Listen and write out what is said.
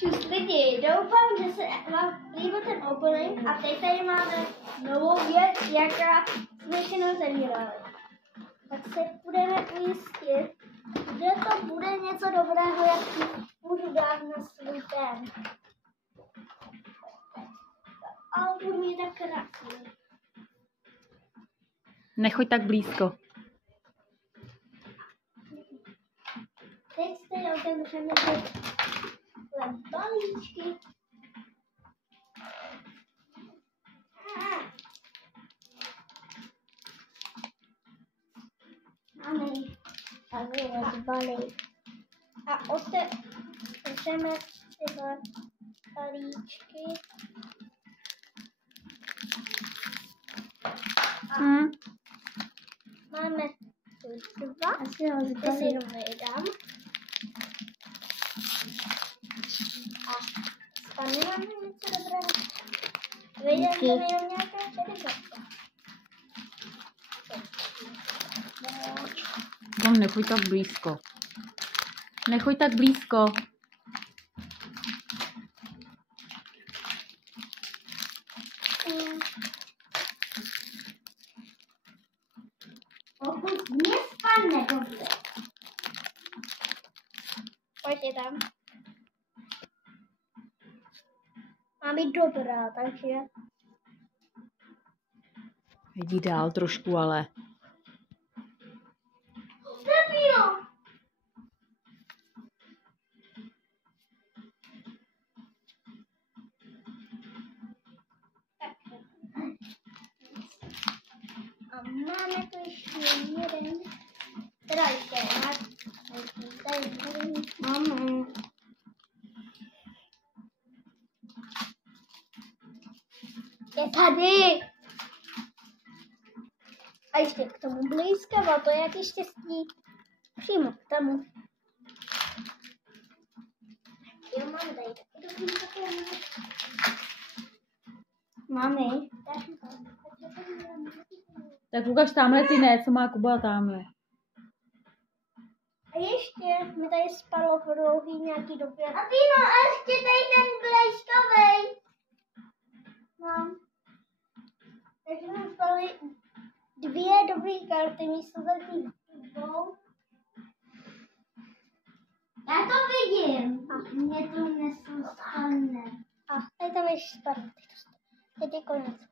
Čus lidi, doufám, že se vám líbil ten opening a teď tady máme novou věc, jaká jsme ještě nezabírali. Tak se budeme ujistit, že to bude něco dobrého, jak můžu dát na svůj ten. Ale budu mít tak krásný. Nechoď tak blízko. Teď si otevřeme tyhle balíčky. Máme ji takhle balík. A otevřeme tyhle balíčky. A máme tu dva. Asi ho vydám. A spadne nám něco dobrého. Vyjdeme to jenom nějaké předevšetko. No, nechoď tak blízko. Nechoď tak blízko. Pokud mě spadne dobře. Pojďte tam. Má být dobrá, takže... Jdi dál trošku, ale. Debil! A máme tu ještě jeden. Teda ještě tady máme. Je tady. A ještě k tomu blízko, to je jaký štěstí. Přímo k tomu. Jo, mám tady taky dobrý. Mami. Tak ukaž tamhle ty ne, co má Kuba tamhle. A ještě mi tady spadlo po dlouhý nějaký době. A Pino, a ještě tady ten bleškovej. Mám. Takže mi spadly dvě dobrý karty místo zatím dvou. Já to vidím. A mě to nespadne. A tady tam ještě spadlo. Teď je konec.